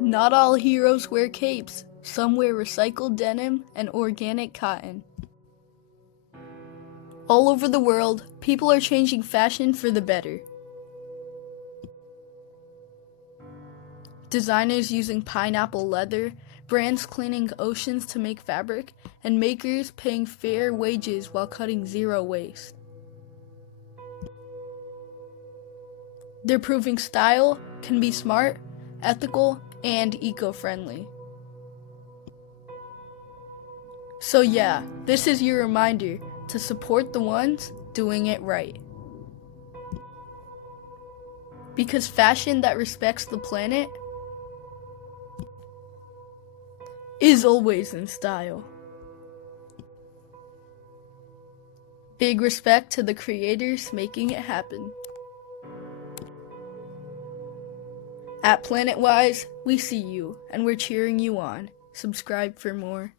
Not all heroes wear capes. Some wear recycled denim and organic cotton. All over the world, people are changing fashion for the better. Designers using pineapple leather, brands cleaning oceans to make fabric, and makers paying fair wages while cutting zero waste. They're proving style can be smart, ethical, and eco-friendly. So yeah, this is your reminder to support the ones doing it right. Because fashion that respects the planet is always in style. Big respect to the creators making it happen. At PlanetWise, we see you, and we're cheering you on. Subscribe for more.